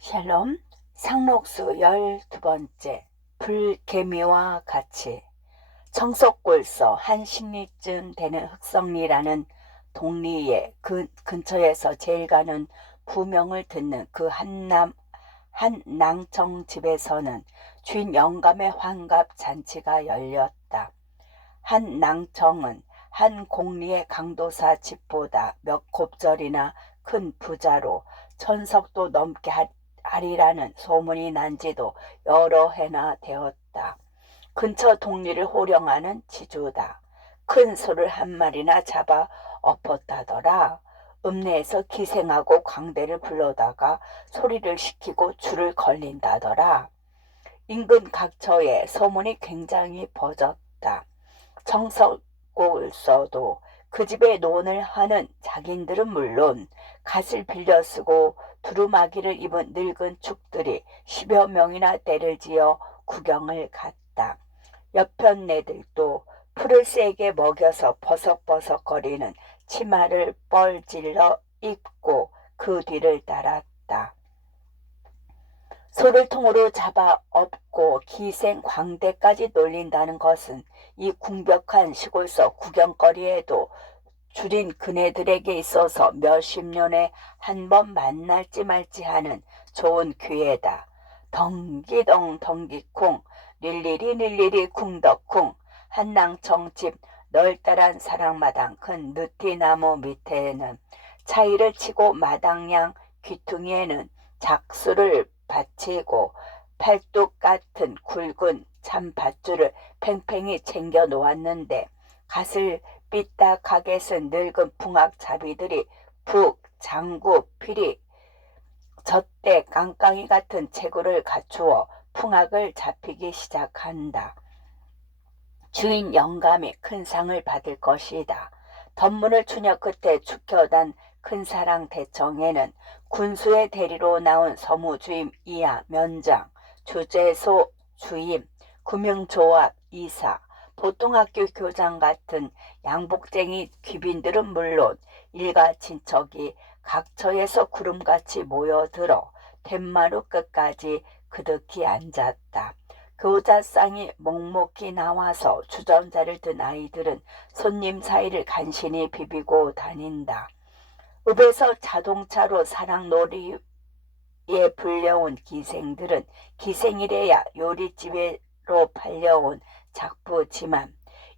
샬롬. 상록수 12번째. 불개미와 같이. 청석골서 한 십리쯤 되는 흑성리라는 동리의 근처에서 제일 가는 부명을 듣는 그 한낭청 집에서는 주인 영감의 환갑 잔치가 열렸다. 한낭청은 한 공리의 강도사 집보다 몇 곱절이나 큰 부자로 천석도 넘게 하리라는 소문이 난 지도 여러 해나 되었다. 근처 동리를 호령하는 지주다. 큰 소를 한 마리나 잡아 엎었다더라. 읍내에서 기생하고 광대를 불러다가 소리를 시키고 줄을 걸린다더라. 인근 각처에 소문이 굉장히 퍼졌다. 청석골서도 그 집에 논을 하는 자긴들은 물론 갓을 빌려 쓰고 두루마기를 입은 늙은 축들이 10여 명이나 떼를 지어 구경을 갔다. 여편네들도 풀을 세게 먹여서 버석버석거리는 치마를 뻘질러 입고 그 뒤를 따랐다. 소를 통으로 잡아 업고 기생 광대까지 놀린다는 것은 이 궁벽한 시골서 구경거리에도 줄인 그네들에게 있어서 몇십 년에 한 번 만날지 말지 하는 좋은 기회다. 덩기덩 덩기쿵, 릴리리 쿵덕쿵. 한낭청집 널따란 사랑마당 큰 느티나무 밑에는 차이를 치고 마당양 귀퉁이에는 작수를 받치고 팔뚝 같은 굵은 참밧줄을 팽팽히 챙겨 놓았는데 갓을 삐딱하게 쓴 늙은 풍악잡이들이 북, 장구, 피리, 젖대, 깡깡이 같은 체구를 갖추어 풍악을 잡히기 시작한다. 주인 영감이 큰 상을 받을 것이다. 덧문을 추녀 끝에 축혀단 큰사랑 대청에는 군수의 대리로 나온 서무주임 이하 면장, 주재소 주임, 금융조합 이사, 보통학교 교장 같은 양복쟁이 귀빈들은 물론 일가 친척이 각처에서 구름같이 모여들어 툇마루 끝까지 그득히 앉았다. 교자상이 묵묵히 나와서 주전자를 든 아이들은 손님 사이를 간신히 비비고 다닌다. 읍에서 자동차로 사랑놀이에 불려온 기생들은 기생이래야 요리집으로 팔려온 작부지만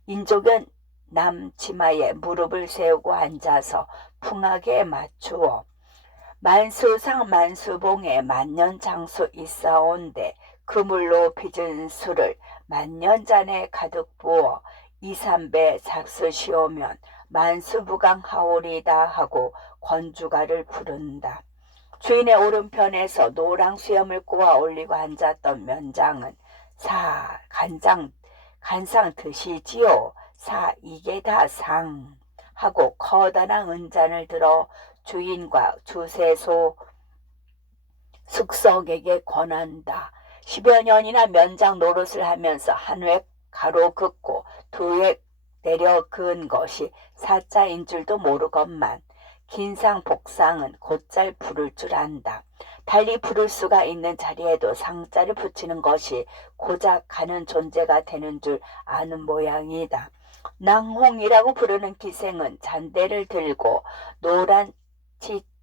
인족은 남치마에 무릎을 세우고 앉아서 풍악에 맞추어 만수상 만수봉에 만년장수 있사온데 그물로 빚은 술을 만년잔에 가득 부어 2, 3배 잡수시오면 만수부강하오리다 하고 권주가를 부른다. 주인의 오른편에서 노랑 수염을 꼬아 올리고 앉았던 면장은 사 간상 드시지요. 사 이게 다 상 하고 커다란 은잔을 들어 주인과 주세소 숙석에게 권한다. 10여 년이나 면장 노릇을 하면서 한 획 가로 긋고 두 획 내려 그은 것이 사자인 줄도 모르건만 긴상 복상은 곧잘 부를 줄 안다. 달리 부를 수가 있는 자리에도 상자를 붙이는 것이 고작 가는 존재가 되는 줄 아는 모양이다. 낭홍이라고 부르는 기생은 잔대를 들고 노란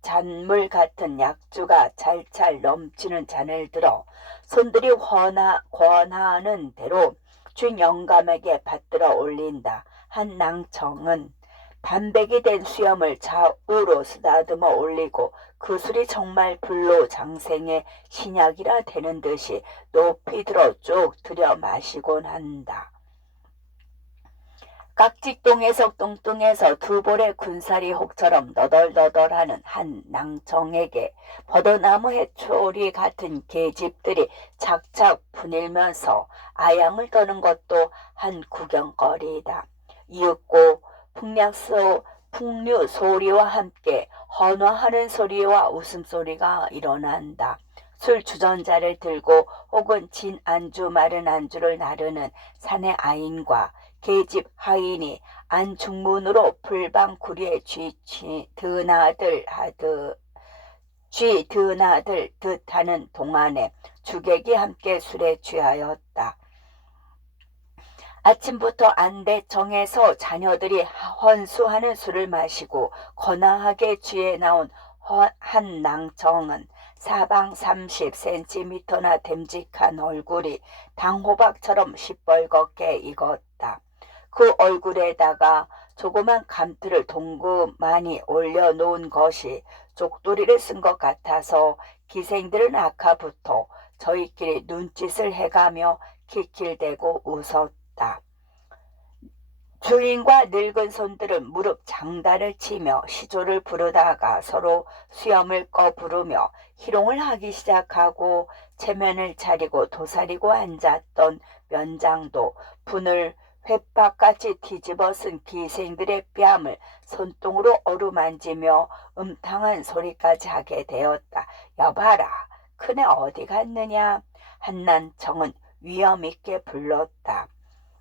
잔물 같은 약주가 잘잘 넘치는 잔을 들어 손들이 권하는 대로 주인 영감에게 받들어 올린다. 한낭청은 반백이 된 수염을 좌우로 쓰다듬어 올리고 그 술이 정말 불로장생의 신약이라 되는 듯이 높이 들어 쭉 들여 마시곤 한다. 깍직동에서 뚱뚱해서 두 볼의 군사리 혹처럼 너덜너덜하는 한 낭청에게 버드나무 해초리 같은 계집들이 착착 분일면서 아양을 떠는 것도 한 구경거리다. 이윽고 풍류 소리와 함께 헌화하는 소리와 웃음소리가 일어난다. 술 주전자를 들고 혹은 진 안주 마른 안주를 나르는 사내 아인과 계집 하인이 안중문으로 불방구리에 드나들 하듯 쥐 드나들 듯하는 동안에 주객이 함께 술에 취하였다. 아침부터 안대 정에서 자녀들이 헌수하는 술을 마시고 거나하게 취해 나온 한낭정은 사방 30cm나 됨직한 얼굴이 당호박처럼 시뻘겋게 익었다. 그 얼굴에다가 조그만 감투를 동그만이 올려놓은 것이 쪽돌이를 쓴 것 같아서 기생들은 아까부터 저희끼리 눈짓을 해가며 킬킬대고 웃었다. 주인과 늙은 손들은 무릎 장단을 치며 시조를 부르다가 서로 수염을 꺼부르며 희롱을 하기 시작하고 체면을 차리고 도사리고 앉았던 면장도 분을 횟밥같이 뒤집어 쓴 기생들의 뺨을 손등으로 어루만지며 음탕한 소리까지 하게 되었다. 여봐라, 큰애 어디 갔느냐? 한난청은 위엄있게 불렀다.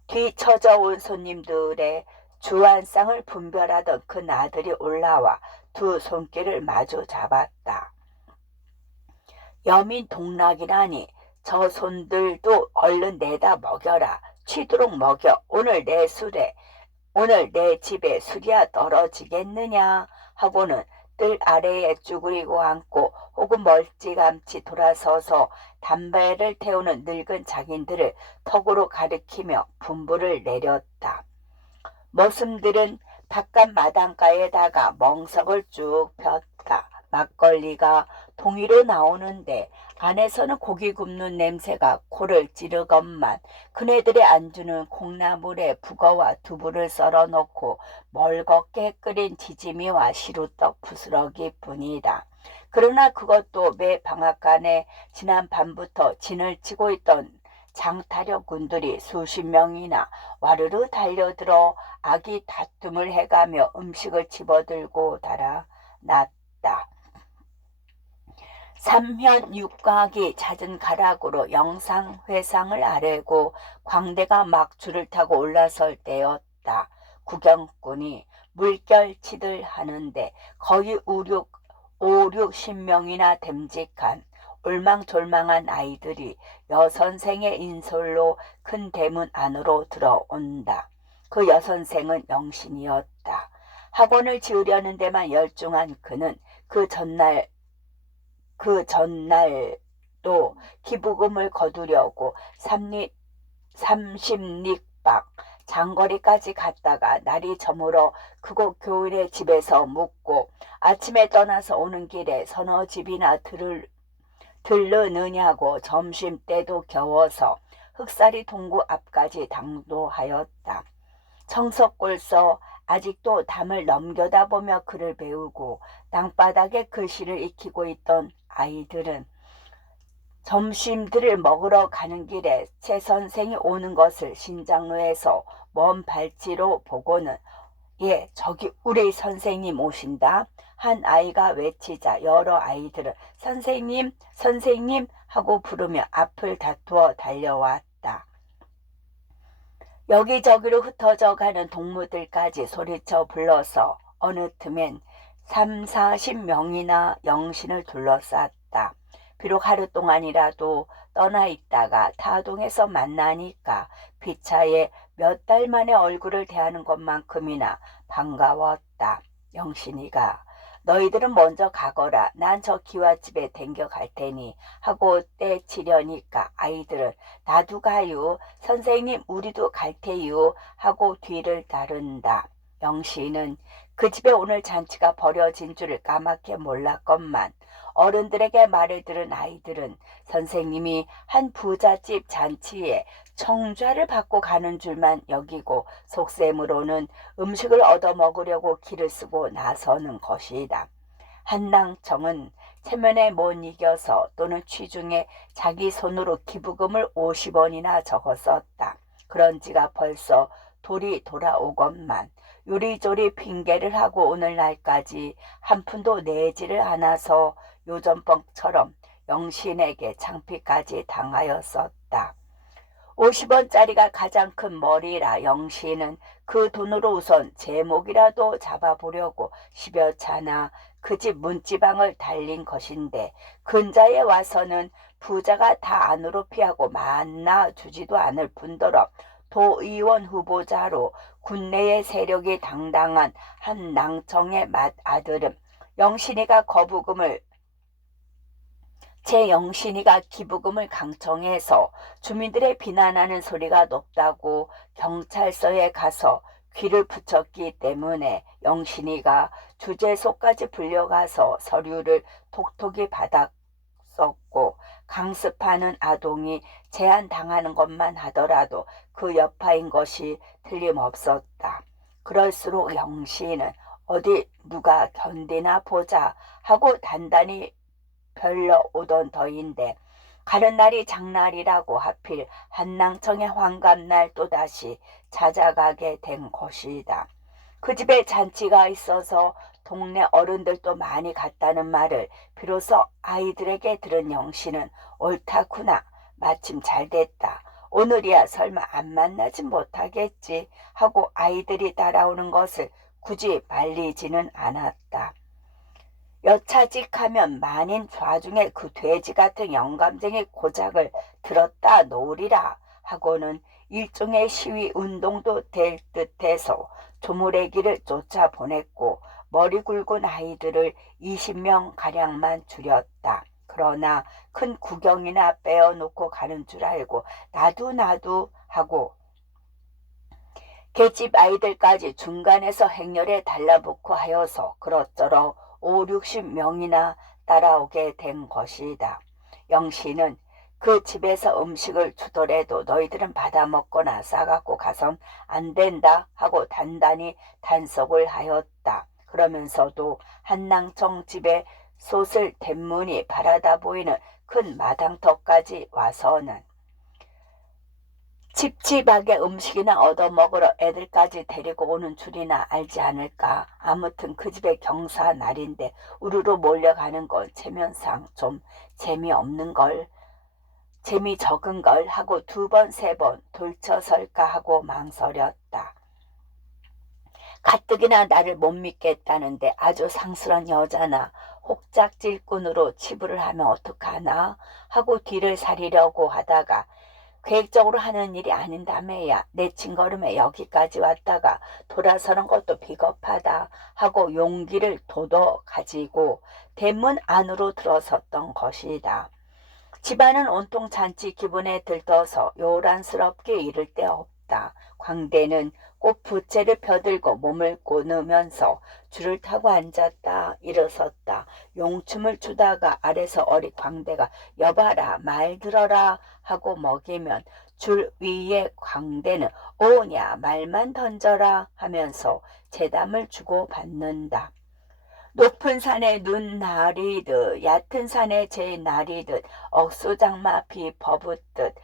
뒤처져온 손님들의 주안상을 분별하던 그 나들이 올라와 두 손길을 마주 잡았다. 여민 동락이라니 저 손들도 얼른 내다 먹여라. 취도록 먹여. 오늘 내 집에 술이야 떨어지겠느냐 하고는 뜰 아래에 쭈그리고 앉고 혹은 멀찌감치 돌아서서 담배를 태우는 늙은 장인들을 턱으로 가리키며 분부를 내렸다. 머슴들은 바깥 마당가에다가 멍석을 쭉 폈다. 막걸리가 동이로 나오는데 안에서는 고기 굽는 냄새가 코를 찌르건만 그네들의 안주는 콩나물에 북어와 두부를 썰어 넣고 멀겋게 끓인 지짐이와 시루떡 부스러기뿐이다. 그러나 그것도 매 방앗간에 지난 밤부터 진을 치고 있던 장타력군들이 수십 명이나 와르르 달려들어 아기 다툼을 해가며 음식을 집어들고 달아났다. 삼현육각이 잦은 가락으로 영상회상을 아래고 광대가 막 줄을 타고 올라설 때였다. 구경꾼이 물결치들 하는데 거의 5,60명이나 됨직한 올망졸망한 아이들이 여선생의 인솔로 큰 대문 안으로 들어온다. 그 여선생은 영신이었다. 학원을 지으려는 데만 열중한 그는 그 전날도 기부금을 거두려고 30릭박 장거리까지 갔다가 날이 저물어 그곳 교인의 집에서 묵고 아침에 떠나서 오는 길에 서너 집이나 들르느냐고 점심때도 겨워서 흑사리 동구 앞까지 당도하였다. 청석골서 아직도 담을 넘겨다 보며 글을 배우고 땅바닥에 글씨를 익히고 있던 아이들은 점심들을 먹으러 가는 길에 최 선생이 오는 것을 신장로에서 먼 발치로 보고는 예, 저기 우리 선생님 오신다. 한 아이가 외치자 여러 아이들은 선생님, 선생님 하고 부르며 앞을 다투어 달려왔다. 여기저기로 흩어져 가는 동무들까지 소리쳐 불러서 어느 틈엔 30-40명이나 영신을 둘러쌌다. 비록 하루 동안이라도 떠나 있다가 타동에서 만나니까 피차에 몇 달 만에 얼굴을 대하는 것만큼이나 반가웠다. 영신이가 너희들은 먼저 가거라. 난 저 기와집에 댕겨 갈 테니 하고 떼치려니까 아이들은 나도 가요. 선생님 우리도 갈 테요 하고 뒤를 따른다. 영신은 그 집에 오늘 잔치가 벌어진 줄을 까맣게 몰랐건만 어른들에게 말을 들은 아이들은 선생님이 한 부잣집 잔치에 청좌를 받고 가는 줄만 여기고 속셈으로는 음식을 얻어먹으려고 길을 쓰고 나서는 것이다. 한낭청은 체면에 못 이겨서 또는 취중에 자기 손으로 기부금을 50원이나 적었었다. 그런 지가 벌써 돌이 돌아오건만 요리조리 핑계를 하고 오늘날까지 한 푼도 내지를 않아서 요전뻥처럼 영신에게 창피까지 당하였었다. 50원짜리가 가장 큰 머리라 영신은 그 돈으로 우선 제목이라도 잡아보려고 10여 차나 그 집 문지방을 달린 것인데 근자에 와서는 부자가 다 안으로 피하고 만나주지도 않을 뿐더러 도의원 후보자로 군내의 세력이 당당한 한 낭청의 맏아들은 영신이가 기부금을 강청해서 주민들의 비난하는 소리가 높다고 경찰서에 가서 귀를 붙였기 때문에 영신이가 주재소까지 불려가서 서류를 톡톡히 받았었고, 강습하는 아동이 제한당하는 것만 하더라도 그 여파인 것이 틀림없었다. 그럴수록 영신은 어디 누가 견디나 보자 하고 단단히 별러 오던 터인데 가는 날이 장날이라고 하필 한낭청의 환갑날 또다시 찾아가게 된 것이다. 그 집에 잔치가 있어서 동네 어른들도 많이 갔다는 말을 비로소 아이들에게 들은 영신은 옳다구나, 마침 잘됐다, 오늘이야 설마 안 만나진 못하겠지 하고 아이들이 따라오는 것을 굳이 말리지는 않았다. 여차직하면 만인 좌중에 그 돼지 같은 영감쟁이 고작을 들었다 놓으리라 하고는 일종의 시위 운동도 될 듯해서 조무래기를 쫓아보냈고 머리 굵은 아이들을 20명가량만 줄였다. 그러나 큰 구경이나 빼어놓고 가는 줄 알고 나도 하고 갯집 아이들까지 중간에서 행렬에 달라붙고 하여서 그럭저럭 50-60명이나 따라오게 된 것이다. 영신은 그 집에서 음식을 주더라도 너희들은 받아먹거나 싸갖고 가선 안 된다 하고 단단히 단속을 하였다. 그러면서도 한낭청 집에 솥을 대문이 바라다 보이는 큰 마당터까지 와서는 칩칩하게 음식이나 얻어먹으러 애들까지 데리고 오는 줄이나 알지 않을까. 아무튼 그 집의 경사 날인데 우르르 몰려가는 건 체면상 좀 재미없는걸, 재미 적은걸 하고 2번 3번 돌쳐설까 하고 망설였다. 가뜩이나 나를 못 믿겠다는데 아주 상스런 여자나 혹작질꾼으로 치부를 하면 어떡하나 하고 뒤를 사리려고 하다가 계획적으로 하는 일이 아닌다며야 내친 걸음에 여기까지 왔다가 돌아서는 것도 비겁하다 하고 용기를 돋워 가지고 대문 안으로 들어섰던 것이다. 집안은 온통 잔치 기분에 들떠서 요란스럽게 이를 데 없다. 광대는 꼭 부채를 펴들고 몸을 꼬누면서 줄을 타고 앉았다 일어섰다. 용춤을 추다가 아래서 어리 광대가 여봐라 말 들어라 하고 먹이면 줄 위에 광대는 오냐 말만 던져라 하면서 재담을 주고 받는다. 높은 산에 눈 나리듯 얕은 산에 재 나리듯 억수장마 비 퍼붓듯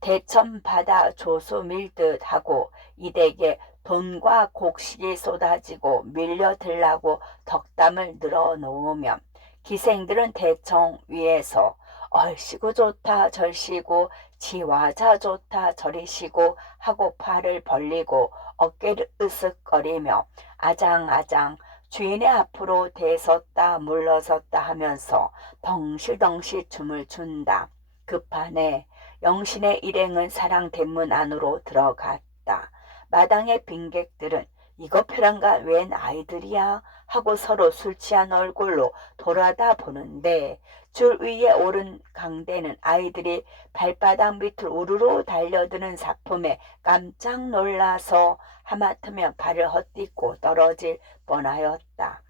대천 바다 조수 밀듯 하고 이댁에 돈과 곡식이 쏟아지고 밀려들라고 덕담을 늘어놓으면 기생들은 대청 위에서 얼씨구 좋다 절씨구 지와자 좋다 저리시고 하고 팔을 벌리고 어깨를 으쓱거리며 아장아장 주인의 앞으로 대섰다 물러섰다 하면서 덩실덩실 춤을 춘다. 급하네 영신의 일행은 사랑 대문 안으로 들어갔다. 마당의 빈객들은 이거 벼랑가 웬 아이들이야 하고 서로 술 취한 얼굴로 돌아다 보는데 줄 위에 오른 강대는 아이들이 발바닥 밑을 우르르 달려드는 사품에 깜짝 놀라서 하마터면 발을 헛디고 떨어질 뻔하였다.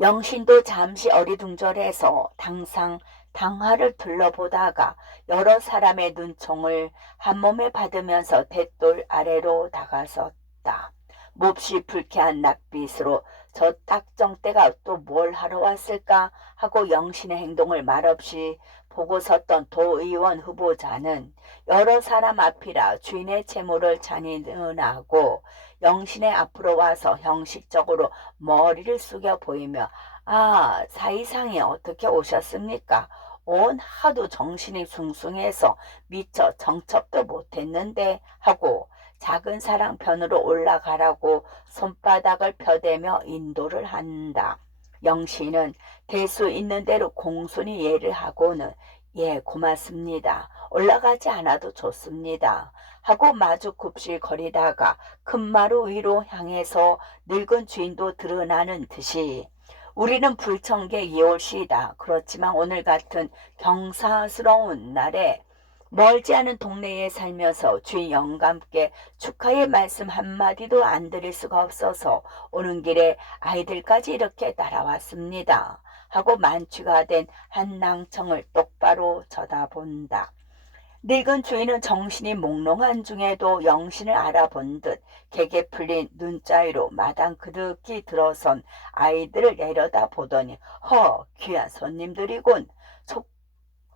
영신도 잠시 어리둥절해서 당하를 둘러보다가 여러 사람의 눈총을 한 몸에 받으면서 뱃돌 아래로 다가섰다. 몹시 불쾌한 낯빛으로 저 딱정대가 또 뭘 하러 왔을까 하고 영신의 행동을 말없이 보고 섰던 도의원 후보자는 여러 사람 앞이라 주인의 채무를 잔인하고 영신의 앞으로 와서 형식적으로 머리를 숙여 보이며 아, 사이상에 어떻게 오셨습니까? 온 하도 정신이 숭숭해서 미처 정첩도 못했는데 하고 작은 사랑 편으로 올라가라고 손바닥을 펴대며 인도를 한다. 영신은 대수 있는 대로 공손히 예를 하고는 예 고맙습니다. 올라가지 않아도 좋습니다. 하고 마주 굽실거리다가 큰 마루 위로 향해서 늙은 주인도 드러나는 듯이 우리는 불청객 이올시다. 그렇지만 오늘 같은 경사스러운 날에 멀지 않은 동네에 살면서 주인 영감께 축하의 말씀 한마디도 안 드릴 수가 없어서 오는 길에 아이들까지 이렇게 따라왔습니다. 하고 만취가 된 한 낭청을 똑바로 쳐다본다. 늙은 주인은 정신이 몽롱한 중에도 영신을 알아본 듯 개게 풀린 눈자위로 마당 그득히 들어선 아이들을 내려다보더니 허 귀한 손님들이군.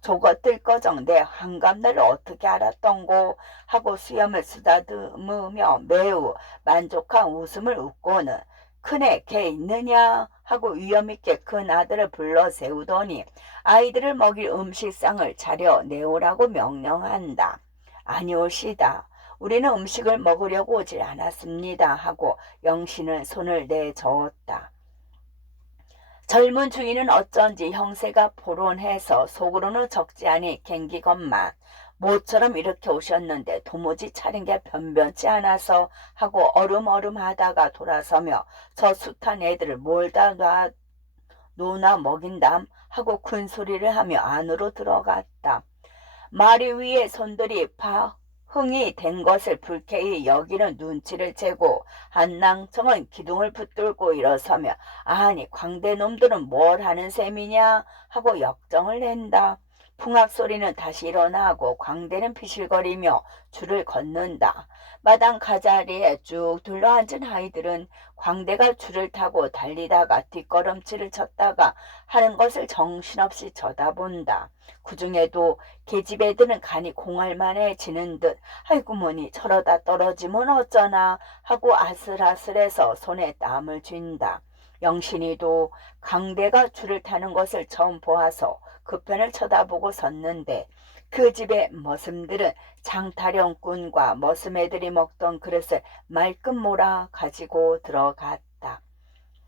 저것들꺼정 내 환갑날을 어떻게 알았던고 하고 수염을 쓰다듬으며 매우 만족한 웃음을 웃고는 큰애 걔 있느냐 하고 위엄있게 큰 아들을 불러 세우더니 아이들을 먹일 음식상을 차려 내오라고 명령한다. 아니올시다. 우리는 음식을 먹으려고 오질 않았습니다 하고 영신은 손을 내저었다. 젊은 주인은 어쩐지 형세가 포론해서 속으로는 적지 않이 갱기건만 모처럼 이렇게 오셨는데 도무지 차린 게 변변치 않아서 하고 얼음얼음 하다가 돌아서며 저 숱한 애들을 몰다 놓나 먹인담 하고 큰 소리를 하며 안으로 들어갔다. 마리 위에 손들이 흥이 된 것을 불쾌히 여기는 눈치를 채고 한낭청은 기둥을 붙들고 일어서며 아니 광대놈들은 뭘 하는 셈이냐 하고 역정을 낸다. 풍악소리는 다시 일어나고 광대는 피실거리며 줄을 걷는다. 마당 가자리에 쭉 둘러앉은 아이들은 광대가 줄을 타고 달리다가 뒷걸음질을 쳤다가 하는 것을 정신없이 쳐다본다. 그 중에도 계집애들은 간이 공할만해지는 듯 아이고 뭐니 저러다 떨어지면 어쩌나 하고 아슬아슬해서 손에 땀을 쥔다. 영신이도 강대가 줄을 타는 것을 처음 보아서 그 편을 쳐다보고 섰는데 그 집의 머슴들은 장타령꾼과 머슴애들이 먹던 그릇을 말끔 몰아 가지고 들어갔다.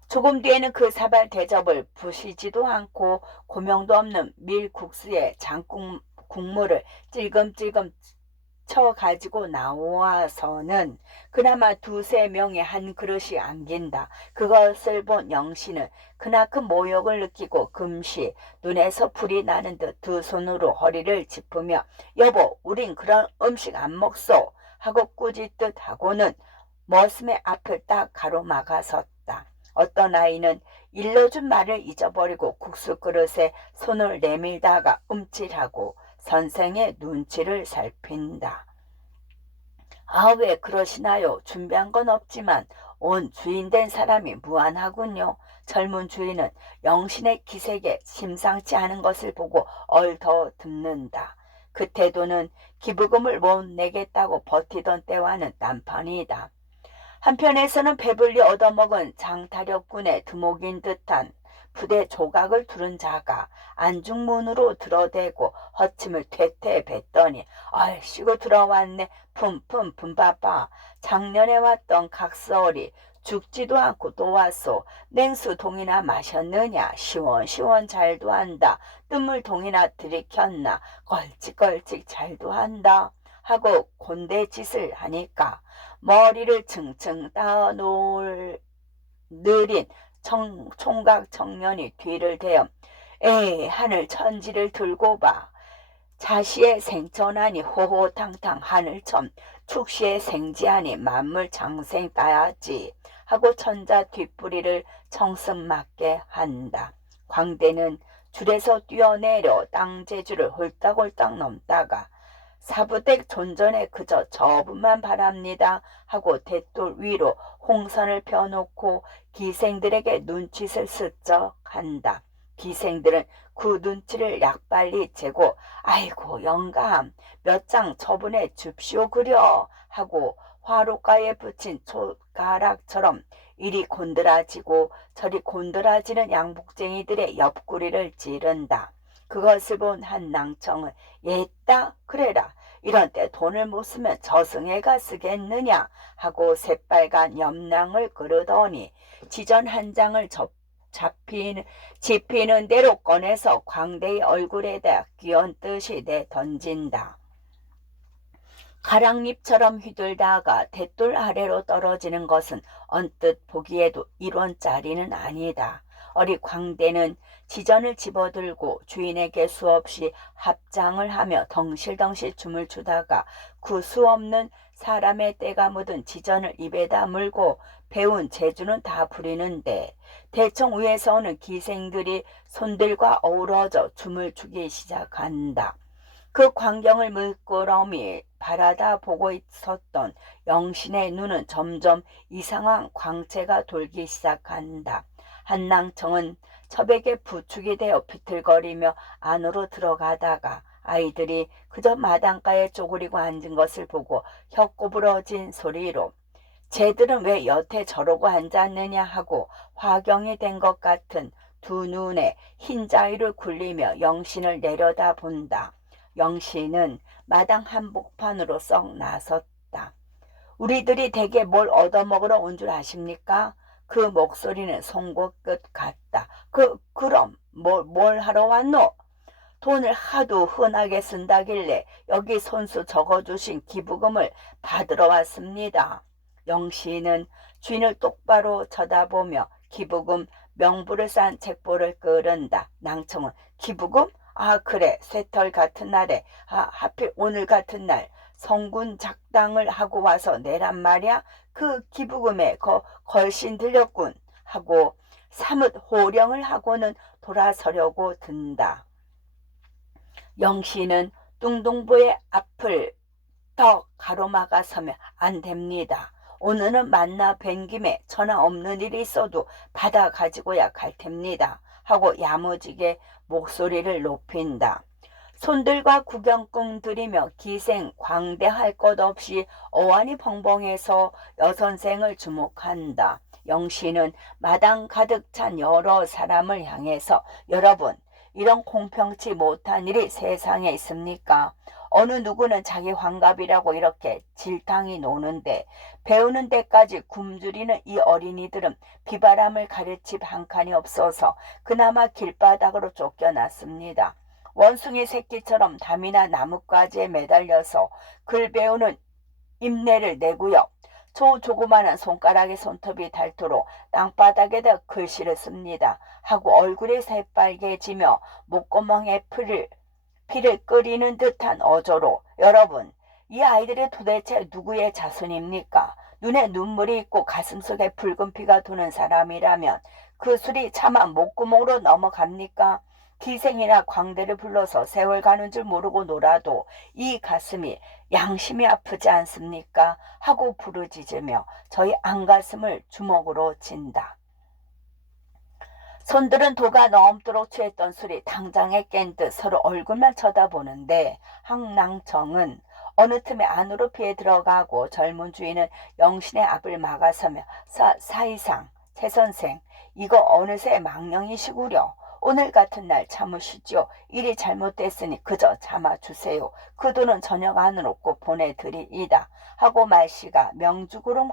조금 뒤에는 그 사발 대접을 부시지도 않고 고명도 없는 밀국수에 장국물을 찔끔찔끔 쳐가지고 나와서는 그나마 두세 명의 한 그릇이 안긴다. 그것을 본 영신은 그나큰 모욕을 느끼고 금시 눈에서 불이 나는 듯 두 손으로 허리를 짚으며 여보 우린 그런 음식 안 먹소 하고 꾸짖듯 하고는 머슴의 앞을 딱 가로막아 섰다. 어떤 아이는 일러준 말을 잊어버리고 국수 그릇에 손을 내밀다가 움찔하고 선생의 눈치를 살핀다. 아, 왜 그러시나요? 준비한 건 없지만 온 주인 된 사람이 무안하군요. 젊은 주인은 영신의 기색에 심상치 않은 것을 보고 얼더듬는다. 그 태도는 기부금을 못 내겠다고 버티던 때와는 딴판이다. 한편에서는 배불리 얻어먹은 장타력군의 두목인 듯한 부대 조각을 두른 자가 안중문으로 들어대고 허침을 퇴퇴 뱉더니 얼씨구 들어왔네 품품 품바빠 작년에 왔던 각서리 죽지도 않고 또 왔소. 냉수동이나 마셨느냐 시원시원 잘도 한다. 뜸물동이나 들이켰나 걸찍걸찍 잘도 한다 하고 곤대짓을 하니까 머리를 층층 따놓을 느린 총각 청년이 뒤를 대어 에이 하늘 천지를 들고 봐. 자시의 생천하니 호호탕탕 하늘천 축시의 생지하니 만물장생 따야지 하고 천자 뒷부리를 청승맞게 한다. 광대는 줄에서 뛰어내려 땅제주를 홀딱홀딱 넘다가 사부댁 존전에 그저 저분만 바랍니다 하고 대돌 위로 홍선을 펴놓고 기생들에게 눈짓을 슬쩍 한다. 기생들은 그 눈치를 약빨리 채고 아이고 영감 몇 장 저분에 줍시오 그려 하고 화로가에 붙인 촛가락처럼 이리 곤드라지고 저리 곤드라지는 양복쟁이들의 옆구리를 찌른다. 그것을 본 한 낭청은 옛다 그래라 이런 때 돈을 못 쓰면 저승애가 쓰겠느냐 하고 새빨간 염랑을 끄르더니 지전 한 장을 집히는 대로 꺼내서 광대의 얼굴에다 끼얹듯이 내던진다. 가랑잎처럼 휘둘다가 대돌 아래로 떨어지는 것은 언뜻 보기에도 1원짜리는 아니다. 어리 광대는 지전을 집어들고 주인에게 수없이 합장을 하며 덩실덩실 춤을 추다가 그 수없는 사람의 때가 묻은 지전을 입에다 물고 배운 재주는 다 부리는데 대청 위에서 오는 기생들이 손들과 어우러져 춤을 추기 시작한다. 그 광경을 물끄러미 바라다 보고 있었던 영신의 눈은 점점 이상한 광채가 돌기 시작한다. 한낭청은 첩에게 부축이 되어 비틀거리며 안으로 들어가다가 아이들이 그저 마당가에 쪼그리고 앉은 것을 보고 혀꼬부러진 소리로 쟤들은 왜 여태 저러고 앉았느냐 하고 화경이 된 것 같은 두 눈에 흰자위를 굴리며 영신을 내려다본다. 영신은 마당 한복판으로 썩 나섰다. 우리들이 댁에 뭘 얻어먹으러 온 줄 아십니까? 그 목소리는 송곳끝 같다. 그럼 뭘 하러 왔노? 돈을 하도 흔하게 쓴다길래 여기 손수 적어주신 기부금을 받으러 왔습니다. 영신은 주인을 똑바로 쳐다보며 기부금 명부를 싼 책보를 끄른다. 낭청은 기부금? 아 그래 쇠털 같은 날에 하필 오늘 같은 날 성군 작당을 하고 와서 내란 말이야. 그 기부금에 걸신 들렸군 하고 사뭇 호령을 하고는 돌아서려고 든다. 영신은 뚱뚱보의 앞을 더 가로막아서면 안 됩니다. 오늘은 만나 뵌 김에 전화 없는 일이 있어도 받아 가지고야 갈 텐니다 하고 야무지게 목소리를 높인다. 손들과 구경꾼 들이며 기생 광대할 것 없이 어안이 벙벙해서 여선생을 주목한다. 영신은 마당 가득 찬 여러 사람을 향해서 여러분 이런 공평치 못한 일이 세상에 있습니까? 어느 누구는 자기 환갑이라고 이렇게 질탕이 노는데 배우는 데까지 굶주리는 이 어린이들은 비바람을 가르칠 한 칸이 없어서 그나마 길바닥으로 쫓겨났습니다. 원숭이 새끼처럼 담이나 나뭇가지에 매달려서 글 배우는 입내를 내고요. 조그마한 손가락의 손톱이 닳도록 땅바닥에다 글씨를 씁니다. 하고 얼굴이 새빨개지며 목구멍에 피를 끓이는 듯한 어조로 여러분 이 아이들이 도대체 누구의 자손입니까? 눈에 눈물이 있고 가슴속에 붉은 피가 도는 사람이라면 그 술이 차마 목구멍으로 넘어갑니까? 기생이나 광대를 불러서 세월 가는 줄 모르고 놀아도 이 가슴이 양심이 아프지 않습니까? 하고 부르짖으며 저희 안가슴을 주먹으로 친다. 손들은 도가 넘도록 취했던 술이 당장에 깬 듯 서로 얼굴만 쳐다보는데 항낭청은 어느 틈에 안으로 피해 들어가고 젊은 주인은 영신의 앞을 막아서며 사이상 최 선생 이거 어느새 망령이시구려. 오늘 같은 날 참으시죠. 일이 잘못됐으니 그저 참아주세요. 그 돈은 저녁 안으로 꼭 보내드리이다. 하고 말씨가 명주구름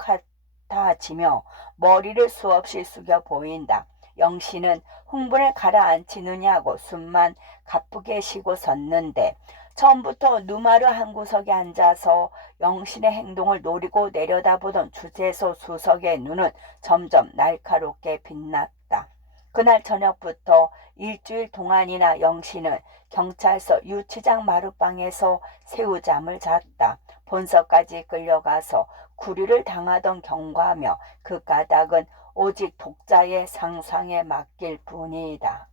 같아지며 머리를 수없이 숙여 보인다. 영신은 흥분을 가라앉히느냐고 숨만 가쁘게 쉬고 섰는데 처음부터 누마루 한 구석에 앉아서 영신의 행동을 노리고 내려다보던 주재소 수석의 눈은 점점 날카롭게 빛났다. 그날 저녁부터 일주일 동안이나 영신은 경찰서 유치장 마룻방에서 새우잠을 잤다. 본서까지 끌려가서 구류를 당하던 경과하며 그 까닭은 오직 독자의 상상에 맡길 뿐이다.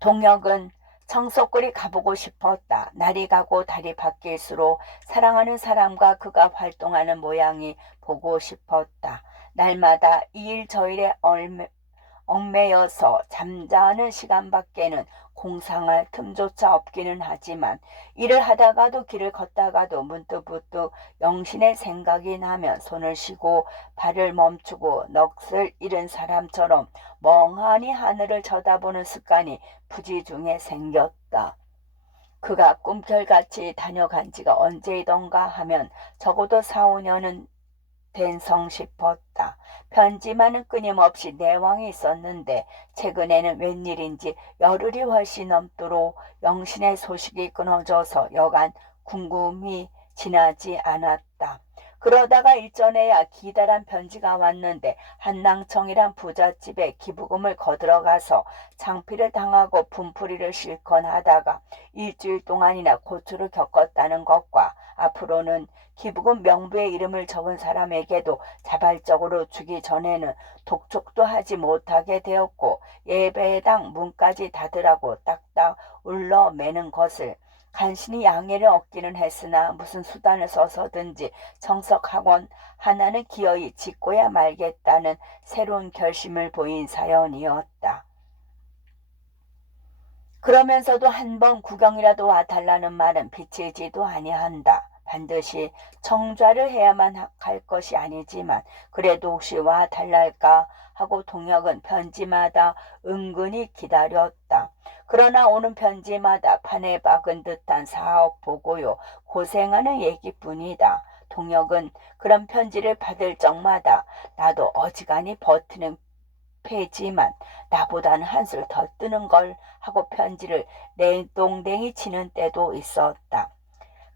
동혁은 청석골이 가보고 싶었다. 날이 가고 달이 바뀔수록 사랑하는 사람과 그가 활동하는 모양이 보고 싶었다. 날마다 이 일 저 일에 얽매여서 잠자는 시간밖에는 공상할 틈조차 없기는 하지만 일을 하다가도 길을 걷다가도 문득 영신의 생각이 나면 손을 쉬고 발을 멈추고 넋을 잃은 사람처럼 멍하니 하늘을 쳐다보는 습관이 부지중에 생겼다. 그가 꿈결같이 다녀간 지가 언제이던가 하면 적어도 4, 5년은 된 성 싶었다. 있었다. 편지만은 끊임없이 내왕이 있었는데 최근에는 웬일인지 열흘이 훨씬 넘도록 영신의 소식이 끊어져서 여간 궁금이 지나지 않았다. 그러다가 일전에야 기다란 편지가 왔는데 한낭청이란 부잣집에 기부금을 거들어가서 창피를 당하고 분풀이를 실컷 하다가 일주일 동안이나 고초를 겪었다는 것과 앞으로는 기부금 명부에 이름을 적은 사람에게도 자발적으로 주기 전에는 독촉도 하지 못하게 되었고 예배당 문까지 닫으라고 딱딱 울러매는 것을 간신히 양해를 얻기는 했으나 무슨 수단을 써서든지 정석학원 하나는 기어이 짓고야 말겠다는 새로운 결심을 보인 사연이었다. 그러면서도 한번 구경이라도 와달라는 말은 비치지도 아니한다. 반드시 청좌를 해야만 할 것이 아니지만 그래도 혹시 와달랄까 하고 동혁은 편지마다 은근히 기다렸다. 그러나 오는 편지마다 판에 박은 듯한 사업 보고요. 고생하는 얘기뿐이다. 동혁은 그런 편지를 받을 적마다 나도 어지간히 버티는 패지만 나보다는 한술 더 뜨는 걸 하고 편지를 내동댕이 치는 때도 있었다.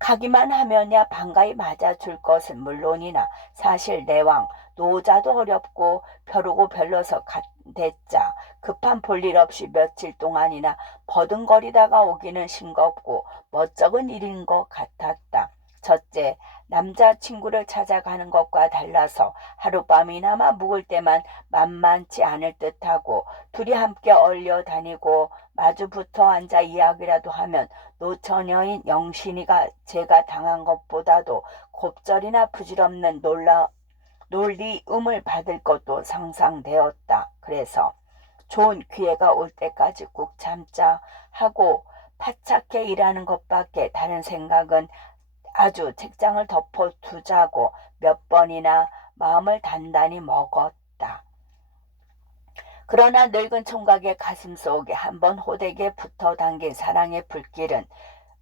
가기만 하면야 반가이 맞아줄 것은 물론이나 사실 내왕 노자도 어렵고 벼르고 별러서 대자 급한 볼일 없이 며칠 동안이나 버둥거리다가 오기는 싱겁고 멋쩍은 일인 것 같았다. 첫째, 남자친구를 찾아가는 것과 달라서 하룻밤이나마 묵을 때만 만만치 않을 듯하고 둘이 함께 얼려 다니고 마주 붙어 앉아 이야기라도 하면 노처녀인 영신이가 제가 당한 것보다도 곱절이나 부질없는 놀리움을 받을 것도 상상되었다. 그래서 좋은 기회가 올 때까지 꾹 참자 하고 파랗게 일하는 것밖에 다른 생각은 아주 책장을 덮어두자고 몇 번이나 마음을 단단히 먹었다. 그러나 늙은 총각의 가슴속에 한번 호되게 붙어 당긴 사랑의 불길은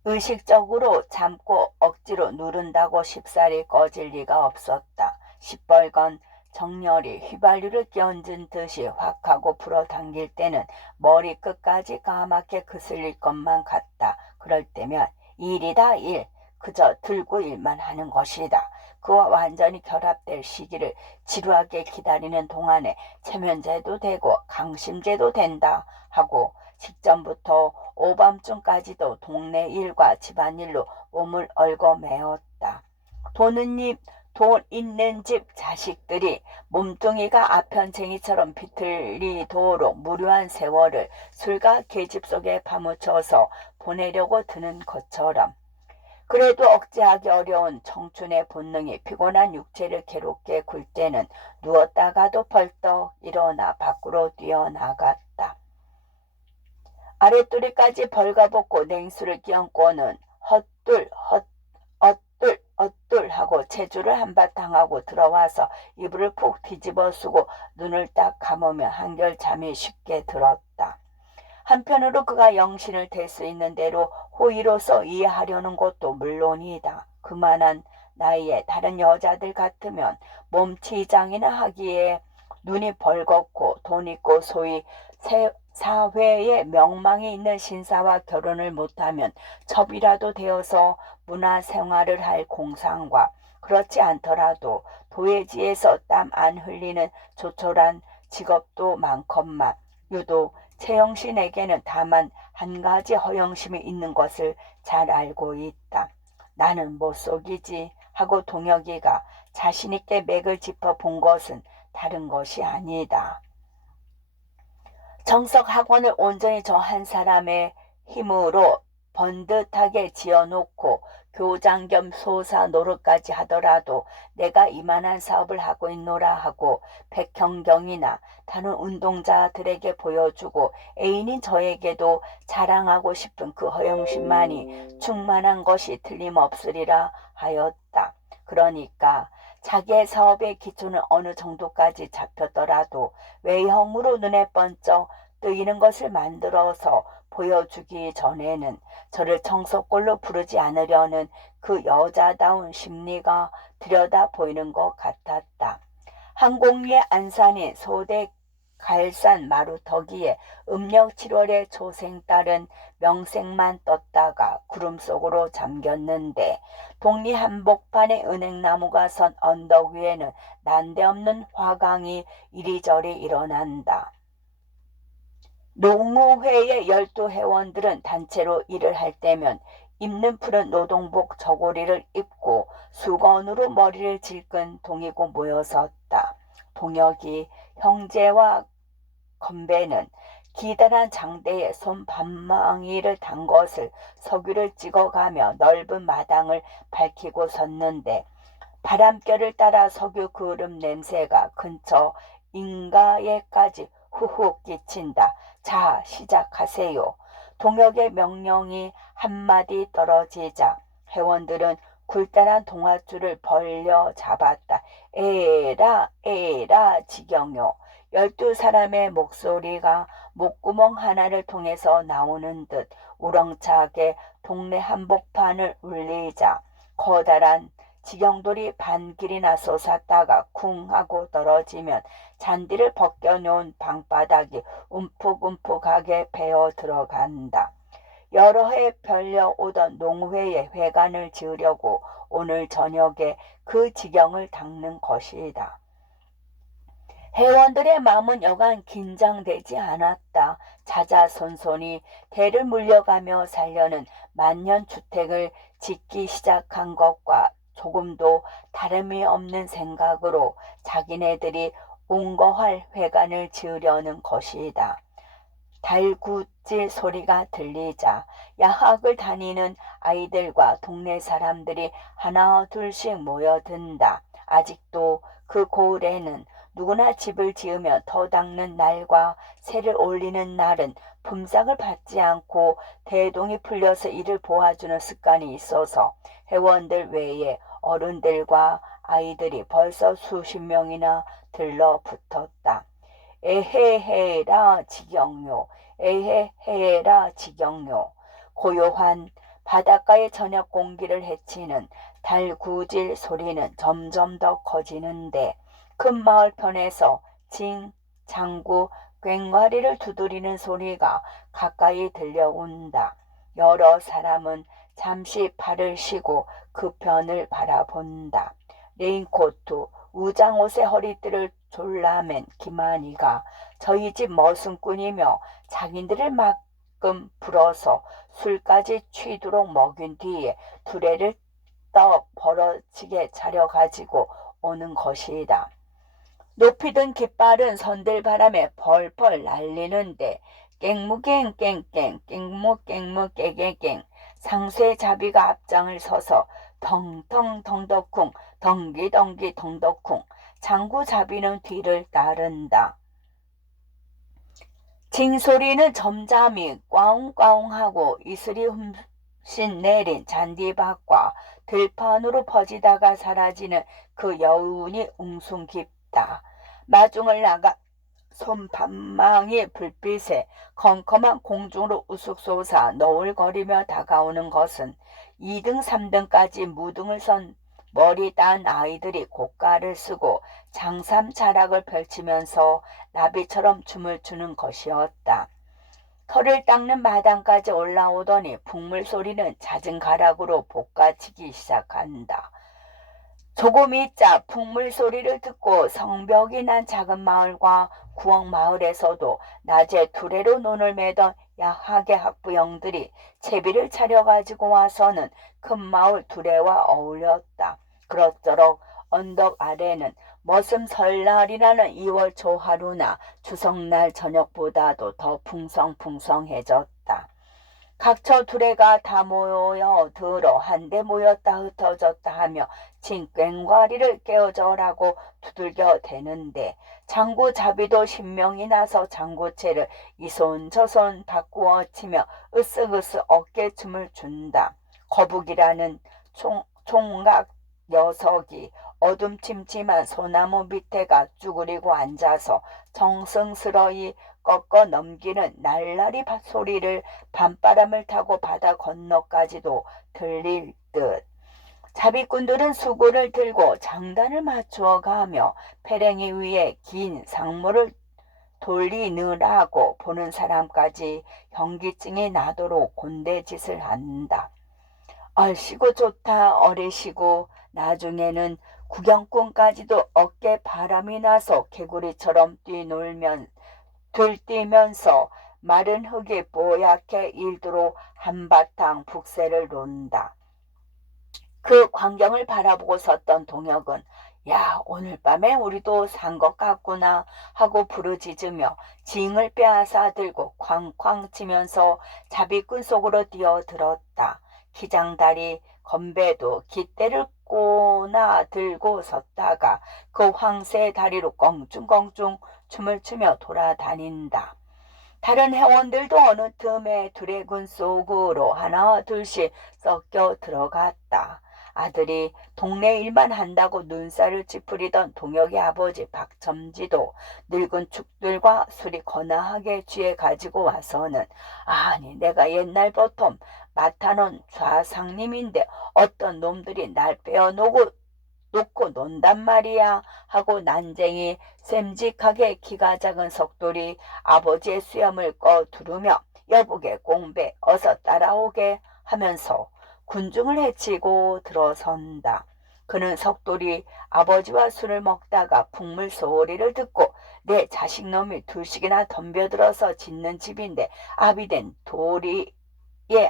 의식적으로 참고 억지로 누른다고 쉽사리 꺼질 리가 없었다. 시뻘건 정열이 휘발유를 끼얹은 듯이 확 하고 불어당길 때는 머리 끝까지 까맣게 그슬릴 것만 같다. 그럴 때면 일이다 일, 그저 들고 일만 하는 것이다. 그와 완전히 결합될 시기를 지루하게 기다리는 동안에 체면제도 되고 강심제도 된다 하고 직전부터 오밤중까지도 동네 일과 집안일로 몸을 얽어매었다. 돈 있는 집 자식들이 몸뚱이가 아편쟁이처럼 비틀리도록 무료한 세월을 술과 계집 속에 파묻혀서 보내려고 드는 것처럼 그래도 억제하기 어려운 청춘의 본능이 피곤한 육체를 괴롭게 굴 때는 누웠다가도 벌떡 일어나 밖으로 뛰어나갔다. 아랫도리까지 벌가벗고 냉수를 끼얹고는 헛둘 하고 체주를 한바탕 하고 들어와서 이불을 푹 뒤집어 쓰고 눈을 딱 감으며 한결 잠이 쉽게 들었다. 한편으로 그가 영신을 댈 수 있는 대로 호의로서 이해하려는 것도 물론이다. 그만한 나이에 다른 여자들 같으면 몸치장이나 하기에 눈이 벌겋고 돈 있고 소위 사회에 명망이 있는 신사와 결혼을 못하면 첩이라도 되어서 문화생활을 할 공상과 그렇지 않더라도 도예지에서 땀 안 흘리는 조촐한 직업도 많건만 유독 최영신에게는 다만 한 가지 허영심이 있는 것을 잘 알고 있다. 나는 못 속이지 하고 동혁이가 자신있게 맥을 짚어 본 것은 다른 것이 아니다. 정석학원을 온전히 저 한 사람의 힘으로 번듯하게 지어놓고 교장 겸 소사 노릇까지 하더라도 내가 이만한 사업을 하고 있노라 하고 백형경이나 다른 운동자들에게 보여주고 애인인 저에게도 자랑하고 싶은 그 허영심만이 충만한 것이 틀림없으리라 하였다. 그러니까 자기의 사업의 기초는 어느 정도까지 잡혔더라도 외형으로 눈에 번쩍 뜨이는 것을 만들어서 보여주기 전에는 저를 청석골로 부르지 않으려는 그 여자다운 심리가 들여다 보이는 것 같았다. 항공리의 안산인 소대 갈산 마루터기에 음력 7월에 초생딸은 명색만 떴다가 구름 속으로 잠겼는데 동리 한복판에 은행나무가 선 언덕 위에는 난데없는 화강이 이리저리 일어난다. 농우회의 12회원들은 단체로 일을 할 때면 입는 푸른 노동복 저고리를 입고 수건으로 머리를 질끈 동이고 모여섰다. 동혁이 형제와 건배는 기다란 장대에 손 반망이를 단 것을 석유를 찍어가며 넓은 마당을 밝히고 섰는데 바람결을 따라 석유 그름 냄새가 근처 인가에까지 후훅 끼친다. 자, 시작하세요. 동혁의 명령이 한마디 떨어지자 회원들은 굴단한 동아줄을 벌려 잡았다. 에라 에라 지경요. 12사람의 목소리가 목구멍 하나를 통해서 나오는 듯 우렁차게 동네 한복판을 울리자 커다란 지경돌이 반길이나 솟았다가 쿵 하고 떨어지면 잔디를 벗겨놓은 방바닥이 움푹움푹하게 베어 들어간다. 여러 해 별려오던 농회에 회관을 지으려고 오늘 저녁에 그 지경을 닦는 것이다. 회원들의 마음은 여간 긴장되지 않았다. 자자손손이 대를 물려가며 살려는 만년주택을 짓기 시작한 것과 조금도 다름이 없는 생각으로 자기네들이 옹거할 회관을 지으려는 것이다. 달구질 소리가 들리자 야학을 다니는 아이들과 동네 사람들이 하나 둘씩 모여든다. 아직도 그 고을에는 누구나 집을 지으며 터 닦는 날과 새를 올리는 날은 품삯을 받지 않고 대동이 풀려서 이를 도와주는 습관이 있어서 회원들 외에 어른들과 아이들이 벌써 수십 명이나 들러붙었다. 에헤헤라 지경요. 에헤헤라 지경요. 고요한 바닷가의 저녁 공기를 헤치는 달구질 소리는 점점 더 커지는데 큰 마을편에서 징, 장구, 꽹과리를 두드리는 소리가 가까이 들려온다. 여러 사람은 잠시 발을 쉬고 그 편을 바라본다. 레인코트, 우장옷의 허리띠를 졸라맨 김한이가 저희 집 머슴꾼이며 자기들을 막금 불어서 술까지 취도록 먹인 뒤에 두레를 떡 벌어지게 차려가지고 오는 것이다. 높이 든 깃발은 선들바람에 벌벌 날리는데 깽무깽 깽깽 깽무 깽무 깨개갱 상쇠잡이가 앞장을 서서 덩덩 덩덕쿵 덩기덩기 덩덕쿵 장구잡이는 뒤를 따른다. 징소리는 점잠이 꽝꽝하고 이슬이 흠씬 내린 잔디밭과 들판으로 퍼지다가 사라지는 그 여운이 웅숭 깊다. 마중을 나가 손반망이 불빛에 컴컴한 공중으로 우쑥 솟아 너울거리며 다가오는 것은 2등 3등까지 무등을 선 머리 딴 아이들이 고가를 쓰고 장삼 자락을 펼치면서 나비처럼 춤을 추는 것이었다. 털을 닦는 마당까지 올라오더니 북물 소리는 잦은 가락으로 볶아치기 시작한다. 조금 있자 북물 소리를 듣고 성벽이 난 작은 마을과 구억 마을에서도 낮에 두레로 논을 매던 야하게 학부형들이 채비를 차려가지고 와서는 큰 마을 두레와 어울렸다. 그럭저럭 언덕 아래는 머슴 설날이라는 2월 초 하루나 추석날 저녁보다도 더 풍성풍성해졌다. 각처 두레가 다 모여들어 한데 모였다 흩어졌다 하며 징꽹과리를 깨어져라고 두들겨 대는데 장구잡이도 신명이 나서 장구채를 이손 저손 바꾸어 치며 으쓱으쓱 어깨춤을 춘다. 거북이라는 총각 녀석이 어둠침침한 소나무 밑에가 쭈그리고 앉아서 정성스러이 꺾어 넘기는 날라리 소리를 밤바람을 타고 바다 건너까지도 들릴 듯 자비꾼들은 수고를 들고 장단을 맞추어 가며 페랭이 위에 긴 상모를 돌리느라고 보는 사람까지 현기증이 나도록 곤대짓을 한다. 얼씨구 좋다 어리시고 나중에는 구경꾼까지도 어깨 바람이 나서 개구리처럼 들뛰면서 마른 흙이 뽀얗게 일도로 한바탕 북새를 논다. 그 광경을 바라보고 섰던 동혁은 야, 오늘 밤에 우리도 산 것 같구나 하고 부르짖으며 징을 빼앗아 들고 쾅쾅 치면서 자비꾼 속으로 뛰어들었다. 기장다리 건배도 깃대를 꼬나 들고 섰다가 그 황새 다리로 껑충껑충 춤을 추며 돌아다닌다. 다른 회원들도 어느 틈에 드래곤 속으로 하나 둘씩 섞여 들어갔다. 아들이 동네 일만 한다고 눈살을 찌푸리던 동혁의 아버지 박첨지도 늙은 축들과 술이 거나하게 취해 가지고 와서는 아니 내가 옛날부터 맡아놓은 좌상님인데 어떤 놈들이 날 빼어놓고 논단 말이야 하고 난쟁이 쌤직하게 키가 작은 석돌이 아버지의 수염을 꺼두르며 여보게 공배 어서 따라오게 하면서 군중을 헤치고 들어선다. 그는 석돌이 아버지와 술을 먹다가 북물 소리를 듣고 내 자식놈이 둘씩이나 덤벼들어서 짓는 집인데 아비된 도리에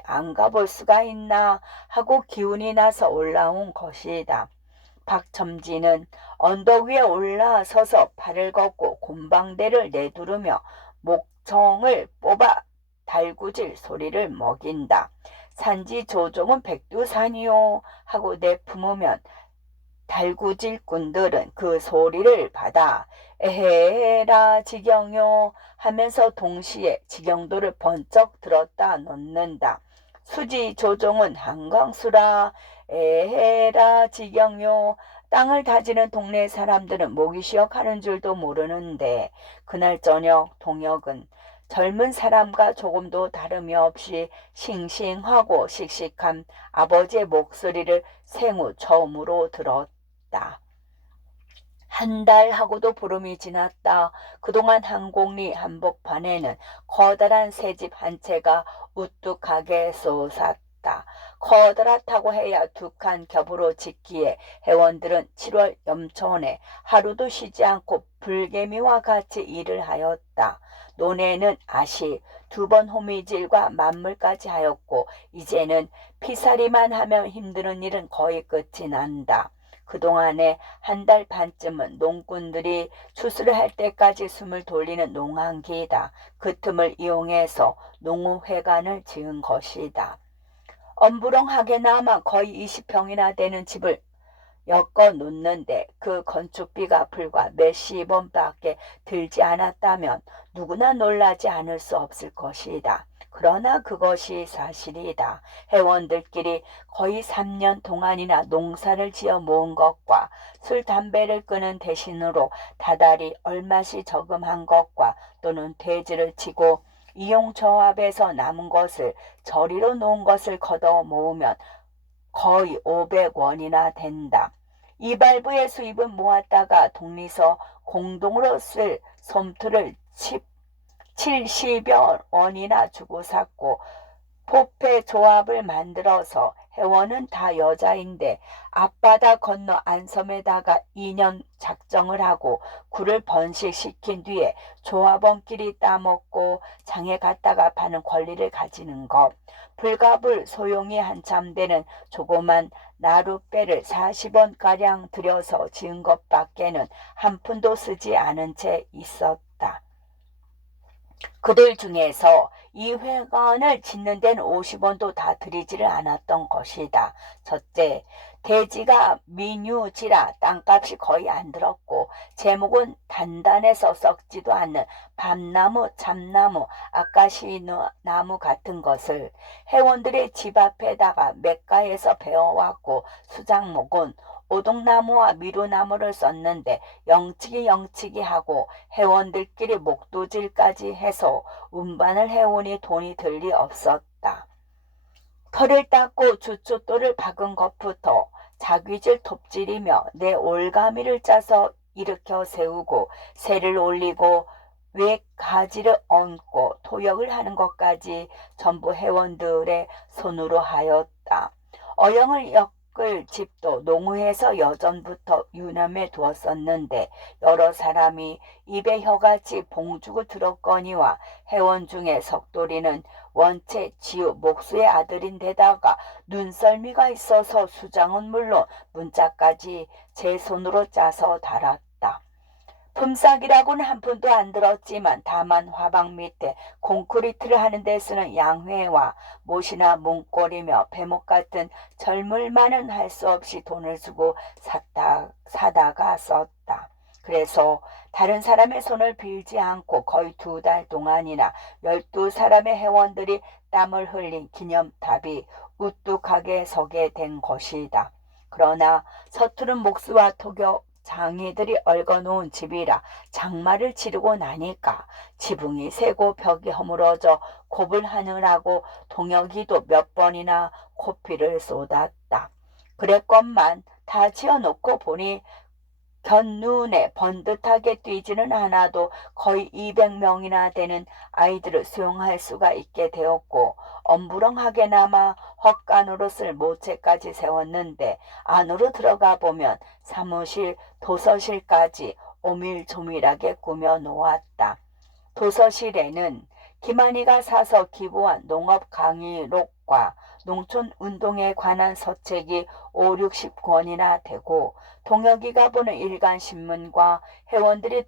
안 가볼 수가 있나 하고 기운이 나서 올라온 것이다. 박첨지는 언덕 위에 올라서서 팔을 걷고 곰방대를 내두르며 목청을 뽑아 달구질 소리를 먹인다. 산지 조종은 백두산이요 하고 내품으면 달구질꾼들은 그 소리를 받아 에헤라 지경요 하면서 동시에 지경도를 번쩍 들었다 놓는다. 수지 조종은 한강수라 에헤라 지경요. 땅을 다지는 동네 사람들은 모기 시역하는 줄도 모르는데 그날 저녁 동혁은 젊은 사람과 조금도 다름이 없이 싱싱하고 씩씩한 아버지의 목소리를 생후 처음으로 들었다. 한 달하고도 보름이 지났다. 그동안 한곡리 한복판에는 커다란 새집 한 채가 우뚝하게 솟았다. 커다랗다고 해야 두 칸 겹으로 짓기에 회원들은 7월 염초원에 하루도 쉬지 않고 불개미와 같이 일을 하였다. 논에는 아시 2번 호미질과 만물까지 하였고 이제는 피살이만 하면 힘드는 일은 거의 끝이 난다. 그동안에 한 달 반쯤은 농꾼들이 추수를 할 때까지 숨을 돌리는 농한기이다. 그 틈을 이용해서 농후회관을 지은 것이다. 엄부렁하게나마 거의 20평이나 되는 집을 엮어 놓는데 그 건축비가 불과 몇십 원밖에 들지 않았다면 누구나 놀라지 않을 수 없을 것이다. 그러나 그것이 사실이다. 회원들끼리 거의 3년 동안이나 농사를 지어 모은 것과 술, 담배를 끄는 대신으로 다달이 얼마씩 저금한 것과 또는 돼지를 치고 이용조합에서 남은 것을 저리로 놓은 것을 걷어 모으면 거의 500원이나 된다. 이발부의 수입은 모았다가 독리서 공동으로 쓸 솜틀을 70여 원이나 주고 샀고 포페 조합을 만들어서 회원은 다 여자인데 앞바다 건너 안섬에다가 2년 작정을 하고 굴을 번식시킨 뒤에 조합원끼리 따먹고 장에 갔다가 파는 권리를 가지는 것. 불가불 소용이 한참 되는 조그만 나룻배를 40원가량 들여서 지은 것밖에는 한 푼도 쓰지 않은 채 있었다. 그들 중에서 이 회관을 짓는 데는 50원도 다 들이지를 않았던 것이다. 첫째, 대지가 민유지라 땅값이 거의 안 들었고 제목은 단단해서 썩지도 않는 밤나무, 참나무, 아카시나무 같은 것을 회원들의 집 앞에다가 맥가에서 베어왔고 수작목은 오동나무와 미루나무를 썼는데 영치기 하고 회원들끼리 목도질까지 해서 운반을 해오니 돈이 들 리 없었다. 털을 닦고 주춧돌을 박은 것부터 자귀질 톱질이며 내 올가미를 짜서 일으켜 세우고 새를 올리고 외 가지를 얹고 토역을 하는 것까지 전부 회원들의 손으로 하였다. 어영을 엮을 집도 농우에서 여전부터 유념해 두었었는데 여러 사람이 입에 혀같이 봉주고 들었거니와 회원 중에 석돌이는 원체 지우 목수의 아들인데다가 눈썰미가 있어서 수장은 물론 문자까지 제 손으로 짜서 달았다. 품삯이라고는 한 푼도 안 들었지만 다만 화방 밑에 콘크리트를 하는 데 쓰는 양회와 못이나 문고리며 배목 같은 절물만은 할 수 없이 돈을 주고 사다가 썼다. 그래서 다른 사람의 손을 빌지 않고 거의 2달 동안이나 12사람의 회원들이 땀을 흘린 기념탑이 우뚝하게 서게 된 것이다. 그러나 서투른 목수와 토교 장이들이 얽어놓은 집이라 장마를 치르고 나니까 지붕이 새고 벽이 허물어져 곱을 하느라고 동혁이도 몇 번이나 코피를 쏟았다. 그랬건만 다 지어놓고 보니 견눈에 번듯하게 뛰지는 않아도 거의 200명이나 되는 아이들을 수용할 수가 있게 되었고 엄부렁하게나마 헛간으로 쓸 모체까지 세웠는데 안으로 들어가 보면 사무실, 도서실까지 오밀조밀하게 꾸며 놓았다. 도서실에는 김한이가 사서 기부한 농업 강의록과 농촌 운동에 관한 서책이 5, 60권이나 되고 동혁이가 보는 일간신문과 회원들이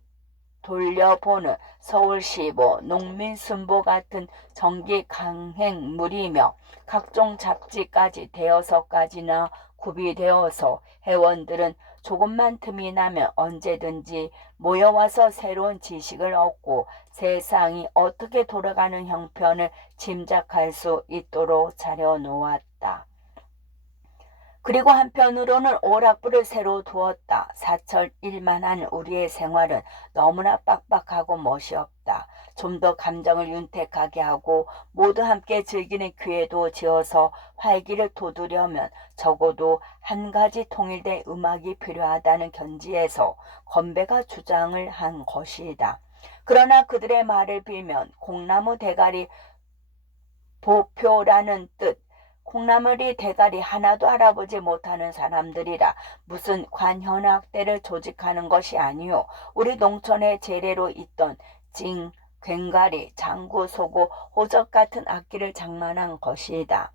돌려보는 서울시보, 농민순보 같은 정기 강행물이며 각종 잡지까지 6가지나 구비되어서 회원들은 조금만 틈이 나면 언제든지 모여와서 새로운 지식을 얻고 세상이 어떻게 돌아가는 형편을 짐작할 수 있도록 차려놓았다. 그리고 한편으로는 오락부를 새로 두었다. 사철 일만 하는 우리의 생활은 너무나 빡빡하고 멋이 없다. 좀 더 감정을 윤택하게 하고 모두 함께 즐기는 기회도 지어서 활기를 돋우려면 적어도 한 가지 통일된 음악이 필요하다는 견지에서 건배가 주장을 한 것이다. 그러나 그들의 말을 빌면 콩나무 대가리 보표라는 뜻, 콩나물이 대가리 하나도 알아보지 못하는 사람들이라 무슨 관현악대를 조직하는 것이 아니요 우리 농촌의 재래로 있던 징, 괭가리, 장구, 소고, 호적 같은 악기를 장만한 것이다.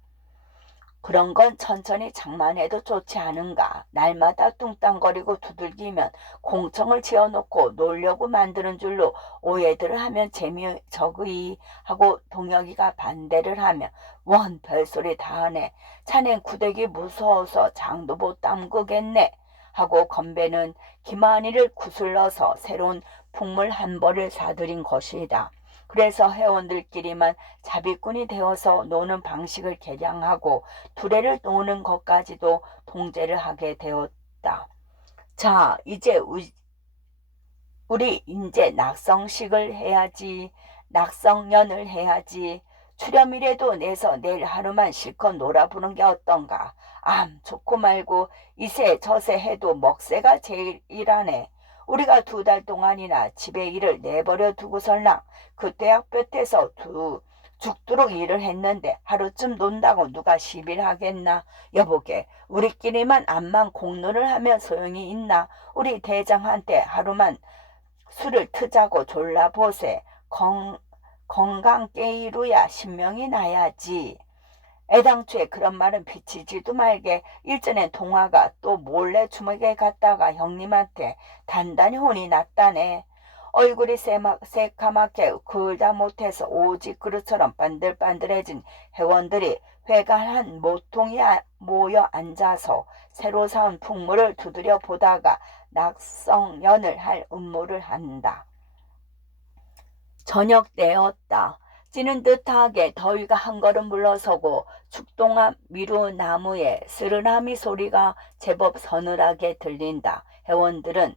그런 건 천천히 장만해도 좋지 않은가. 날마다 뚱땅거리고 두들기면 공청을 지어놓고 놀려고 만드는 줄로 오해들을 하면 재미적의 하고 동혁이가 반대를 하며 원 별소리 다 하네. 자넨 구데기 무서워서 장도 못 담그겠네 하고 건배는 김한이를 구슬러서 새로운 풍물 한 벌을 사들인 것이다. 그래서 회원들끼리만 자비꾼이 되어서 노는 방식을 개량하고 두레를 노는 것까지도 통제를 하게 되었다. 자, 이제 우리 이제 낙성식을 해야지. 낙성연을 해야지. 출염이라도 내서 내일 하루만 실컷 놀아보는 게 어떤가. 암 좋고 말고 이세 저세 해도 먹새가 제일 일하네. 우리가 2달 동안이나 집에 일을 내버려 두고설랑 그 떼약볕에서 죽도록 일을 했는데 하루쯤 논다고 누가 시비를 하겠나. 여보게 우리끼리만 암만 공론을 하면 소용이 있나. 우리 대장한테 하루만 술을 트자고 졸라보세. 건강 깨이루야 신명이 나야지. 애당초에 그런 말은 비치지도 말게. 일전엔 동화가 또 몰래 주먹에 갔다가 형님한테 단단히 혼이 났다네. 얼굴이 새카맣게 그을다 못해서 오직 그릇처럼 반들반들해진 회원들이 회관 한 모퉁이 모여 앉아서 새로 사온 풍물을 두드려 보다가 낙성연을 할 음모를 한다. 저녁 때였다. 찌는 듯하게 더위가 한 걸음 물러서고 축동 앞 미루나무에 스르나미 소리가 제법 서늘하게 들린다. 회원들은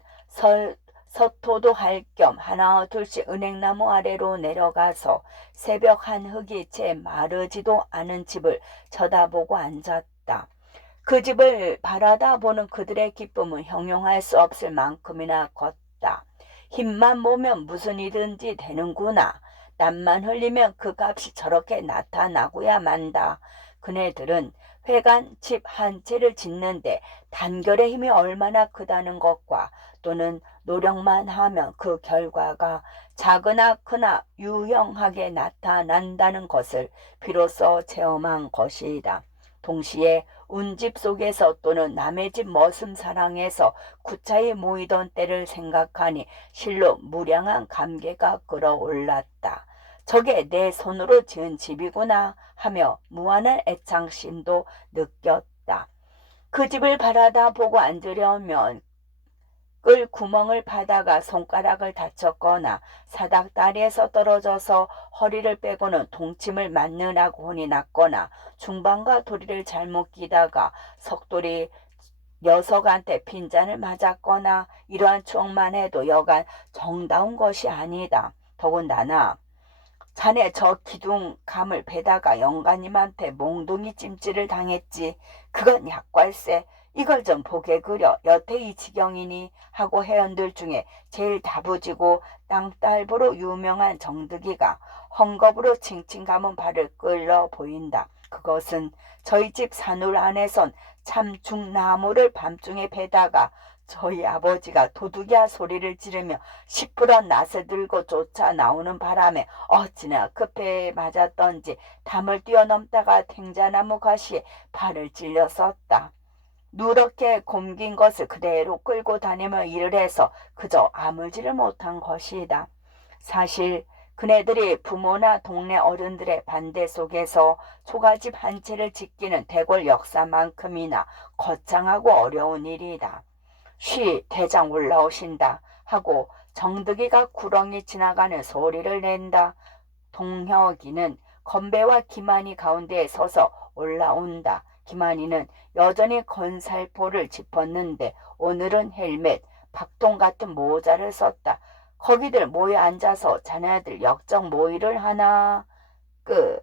서토도 할 겸 하나 둘씩 은행나무 아래로 내려가서 새벽 한 흙이 채 마르지도 않은 집을 쳐다보고 앉았다. 그 집을 바라다 보는 그들의 기쁨은 형용할 수 없을 만큼이나 컸다. 힘만 모으면 무슨 이든지 되는구나. 땀만 흘리면 그 값이 저렇게 나타나고야 만다. 그네들은 회관 집 한 채를 짓는데 단결의 힘이 얼마나 크다는 것과 또는 노력만 하면 그 결과가 작으나 크나 유형하게 나타난다는 것을 비로소 체험한 것이다. 동시에 운집 속에서 또는 남의 집 머슴 사랑에서 구차히 모이던 때를 생각하니 실로 무량한 감개가 끌어올랐다. 저게 내 손으로 지은 집이구나 하며 무한한 애창심도 느꼈다. 그 집을 바라다 보고 앉으려면 끌 구멍을 파다가 손가락을 다쳤거나 사닥다리에서 떨어져서 허리를 빼고는 동침을 맞느라고 혼이 났거나 중방과 도리를 잘못 끼다가 석돌이 녀석한테 빈잔을 맞았거나 이러한 추억만 해도 여간 정다운 것이 아니다. 더군다나 자네 저 기둥감을 베다가 영가님한테 몽둥이 찜질을 당했지. 그건 약괄세. 이걸 좀 보게 그려. 여태 이 지경이니 하고 회원들 중에 제일 다부지고 땅딸부로 유명한 정득이가 헝겊으로 칭칭 감은 발을 끌러 보인다. 그것은 저희 집 산울 안에선 참중나무를 밤중에 베다가 저희 아버지가 도둑이야 소리를 지르며 시푸런 낫을 들고 쫓아 나오는 바람에 어찌나 급해 맞았던지 담을 뛰어넘다가 탱자나무 가시에 발을 찔렸었다. 누렇게 곰긴 것을 그대로 끌고 다니며 일을 해서 그저 아물지를 못한 것이다. 사실 그네들이 부모나 동네 어른들의 반대 속에서 초가집 한 채를 짓기는 대궐 역사만큼이나 거창하고 어려운 일이다. 쉬 대장 올라오신다 하고 정득이가 구렁이 지나가는 소리를 낸다. 동혁이는 건배와 기만이 가운데에 서서 올라온다. 기만이는 여전히 건살포를 짚었는데 오늘은 헬멧, 박동 같은 모자를 썼다. 거기들 모여 앉아서 자네들 역적 모의를 하나. 끝.